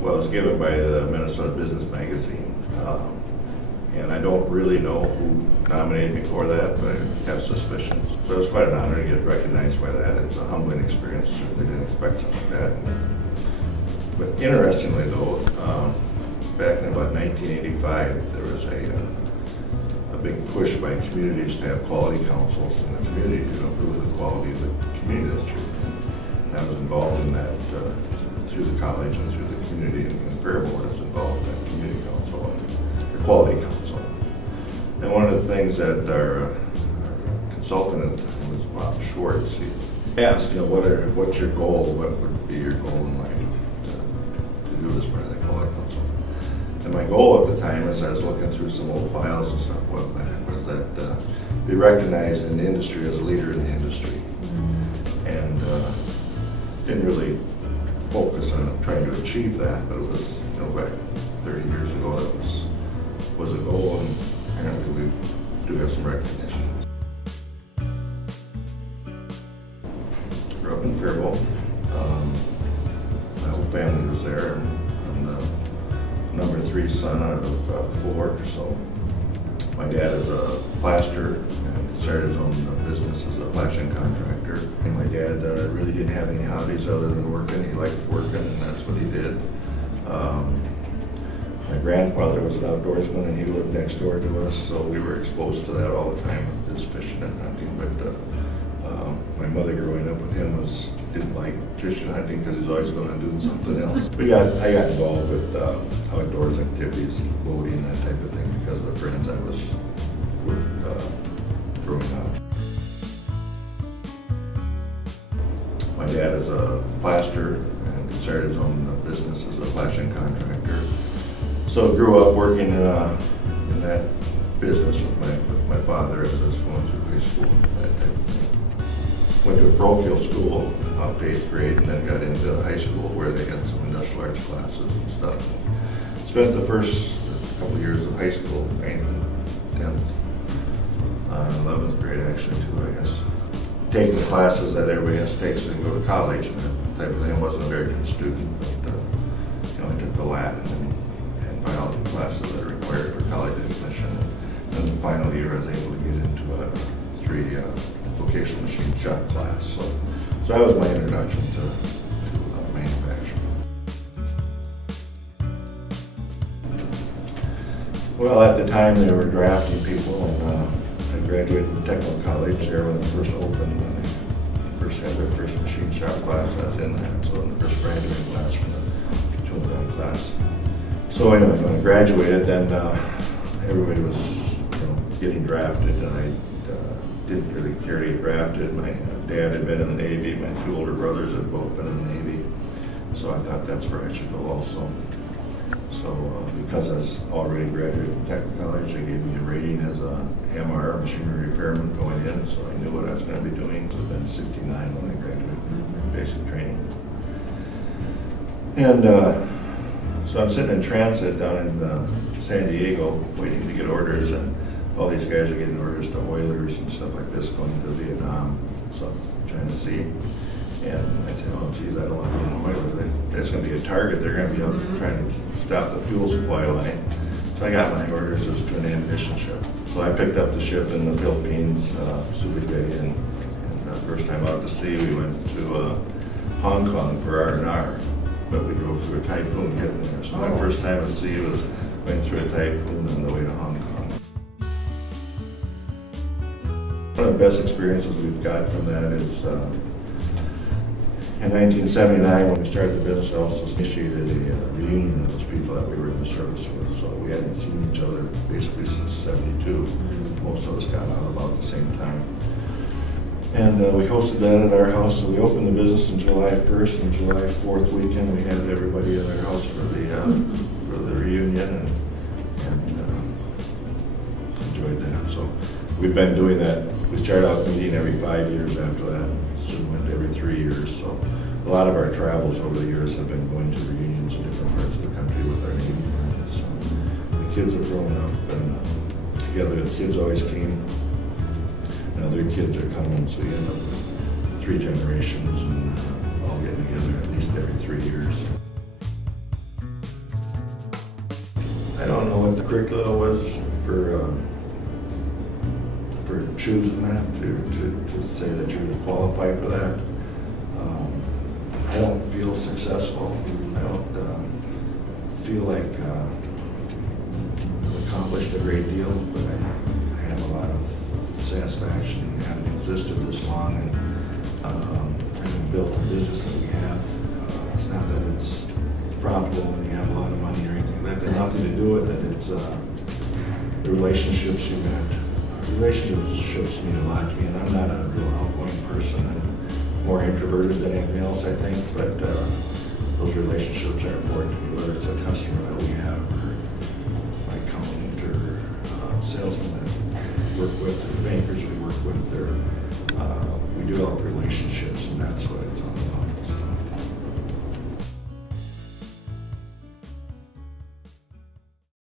Well, it was given by the Minnesota Business Magazine. And I don't really know who nominated me for that, but I have suspicions. So it was quite an honor to get recognized by that. It's a humbling experience. Certainly didn't expect something like that. But interestingly though, back in about 1985, there was a big push by communities to have quality councils in the community to improve the quality of the community that you're in. And I was involved in that through the college and through the community, and Faribault was involved in that community council and the quality council. And one of the things that our consultant at the time was Bob Schwartz. He asked, what's your goal? What would be your goal in life to do as part of the quality council? And my goal at the time, as I was looking through some old files and stuff well back, was that be recognized in the industry as a leader in the industry. And didn't really focus on trying to achieve that, but it was, back 30 years ago, that was a goal, and apparently we do have some recognition. Grew up in Faribault. My whole family was there. I'm the number 3 son out of 4, so my dad is a plaster and started his own business as a plastering contractor. And my dad really didn't have any hobbies other than working. He liked working, and that's what he did. My grandfather was an outdoorsman, and he lived next door to us, so we were exposed to that all the time with his fishing and hunting. But my mother, growing up with him, didn't like fishing and hunting because he was always going and doing something else. I got involved with outdoors activities, boating, that type of thing, because of the friends I was with growing up. My dad is a plaster and started his own business as a plastering contractor. So I grew up working in that business with my father as I was going through high school. That type of thing. Went to a parochial school up to 8th grade, and then got into high school where they had some industrial arts classes and stuff. Spent the first couple of years of high school, 9th and 10th, 11th grade actually too, I guess, taking the classes that everybody has to take so you can go to college and that type of thing. I wasn't a very good student, but I took the Latin and biology classes that are required for college admission. And the final year I was able to get into a 3 vocational machine shop class. So that was my introduction to manufacturing. Well, at the time they were drafting people, and I graduated from technical college there when it first opened, when they first had their first machine shop class. I was in that, so in the first graduating class from the tool class. So anyway, when I graduated, then everybody was getting drafted, and I didn't really care to get drafted. My dad had been in the Navy, my 2 older brothers had both been in the Navy, so I thought that's where I should go also. So because I was already graduated from technical college, they gave me a rating as a MR, machinery repairman, going in, so I knew what I was going to be doing. So then 69 when I graduated from basic training. And so I'm sitting in transit down in San Diego waiting to get orders, and all these guys are getting orders to oilers and stuff like this going to Vietnam, so I'm trying to see. And I said, oh geez, I don't want to be an oiler. That's going to be a target. They're going to be out trying to stop the fuel supply line. So I got my orders as to an ammunition ship. So I picked up the ship in the Philippines, Subic, and first time out to sea, we went to Hong Kong for R&R. But we drove through a typhoon getting there. So my first time at sea was going through a typhoon on the way to Hong Kong. One of the best experiences we've got from that is in 1979 when we started the business, I also initiated a reunion of those people that we were in the service with. So we hadn't seen each other basically since '72. Most of us got out about the same time. And we hosted that at our house. So we opened the business on July 1st, and July 4th weekend we had everybody at our house for the reunion, and enjoyed that. So we've been doing that. We started out meeting every 5 years after that, soon went every 3 years. So a lot of our travels over the years have been going to reunions in different parts of the country with our Navy friends. So the kids have grown up and together. The kids always came. Now their kids are coming, so you end up with 3 generations and all getting together at least every 3 years. I don't know what the curricula was for choosing that, to say that you would qualify for that. I don't feel successful. I don't feel like I've accomplished a great deal, but I have a lot of satisfaction in having existed this long and having built the business that we have. It's not that it's profitable and you have a lot of money or anything. That had nothing to do with it. It's the relationships you met. Relationships mean a lot to me, and I'm not a real outgoing person. I'm more introverted than anything else, I think, but those relationships are important to me, whether it's a customer that we have or my accountant or salesman that I work with.